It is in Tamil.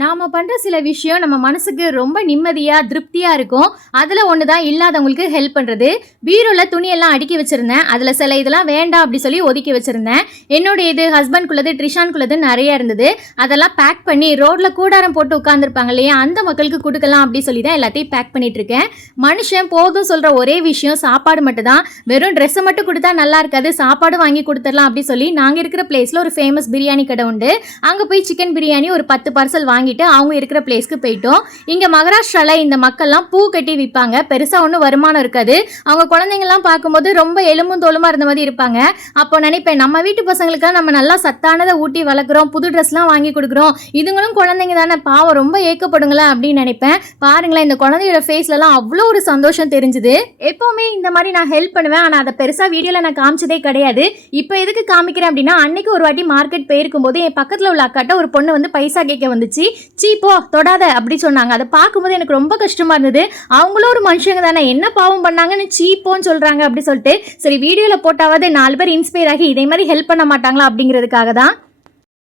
நாம பண்ற சில விஷயம் நம்ம மனசுக்கு ரொம்ப நிம்மதியா, திருப்தியா இருக்கும். அதுல ஒண்ணு தான் இல்லாதவங்களுக்கு ஹெல்ப் பண்றது. பீரோல துணியெல்லாம் அடுக்கி வச்சிருந்தேன். அதுல சில இதெல்லாம் வேண்டாம் அப்படி சொல்லி ஒதுக்கி வச்சிருந்தேன். என்னுடையது, ஹஸ்பண்ட்குள்ளது, ட்ரிஷான்குள்ளது நெறைய இருந்தது. அதெல்லாம் பேக் பண்ணி ரோட்ல கூடாரம் போட்டு உட்கார்ந்துருப்பாங்க இல்லையா? அந்த மக்களுக்கு குடுக்கலாம் அப்படி சொல்லி தான் எல்லாத்தையும் பேக் பண்ணிட்டு இருக்கேன். மனுஷன் போதும் சொல்ற ஒரே விஷயம் சாப்பாடு மட்டும் தான். வெறும் ட்ரெஸ்ஸை மட்டும் கொடுத்தா நல்லா இருக்காது, சாப்பாடு வாங்கி கொடுத்துடலாம் அப்படி சொல்லி நாங்க இருக்கிற பிளேஸ்ல ஒரு ஃபேமஸ் பிரியாணி கடை உண்டு. அங்க போய் சிக்கன் பிரியாணி ஒரு 10 பார்சல் வாங்கிட்டு அவங்க இருக்கிற பிளேஸ்க்கு போயிட்டோம். இங்க மகாராஷ்டிரால இந்த மக்கள்லாம் பூ கட்டி விற்பாங்க. பெருசா ஒன்றும் வருமானம் இருக்காது. அவங்க குழந்தைங்கலாம் பார்க்கும்போது ரொம்ப எலும்பும் தோலுமா இருந்த மாதிரி இருப்பாங்க. அப்போ நினைப்பேன், நம்ம வீட்டு பசங்களுக்கெல்லாம் நம்ம நல்லா சத்தானதை ஊட்டி வளர்க்குறோம், புது ட்ரெஸ்லாம் வாங்கி கொடுக்குறோம், இதுங்களும் குழந்தைங்க தானே, பாவம் ரொம்ப ஏக்கப்படுங்களா அப்படின்னு நினைப்பேன். பாருங்களேன், இந்த குழந்தையோட ஃபேஸ்லலாம் அவ்வளோ ஒரு சந்தோஷம் தெரிஞ்சுது. எப்போவுமே இந்த மாதிரி நான் ஹெல்ப் பண்ணுவேன், ஆனால் அதை பெருசாக வீடியோவில் நான் காமிச்சதே கிடையாது. இப்போ எதுக்கு காமிக்கிறேன் அப்படின்னா, அன்னைக்கு ஒரு வாட்டி மார்க்கெட் போயிருக்கும்போது என் பக்கத்தில் உள்ள அக்காட்ட ஒரு பொண்ணு வந்து பைசா கேட்க வந்துச்சு. சீப்போ தொடாத அப்படி சொன்னாங்க. அதை பார்க்கும்போது எனக்கு ரொம்ப கஷ்டமா இருந்தது. அவங்களும் ஒரு மனுஷங்க தானே, என்ன பாவம் பண்ணாங்கன்னு சீப்போன்னு சொல்றாங்க அப்படி சொல்லிட்டு சரி வீடியோவில் போட்டாவது 4 பேர் இன்ஸ்பயர் ஆகி இதே மாதிரி ஹெல்ப் பண்ண மாட்டாங்களா அப்படிங்கிறதுக்காக தான்.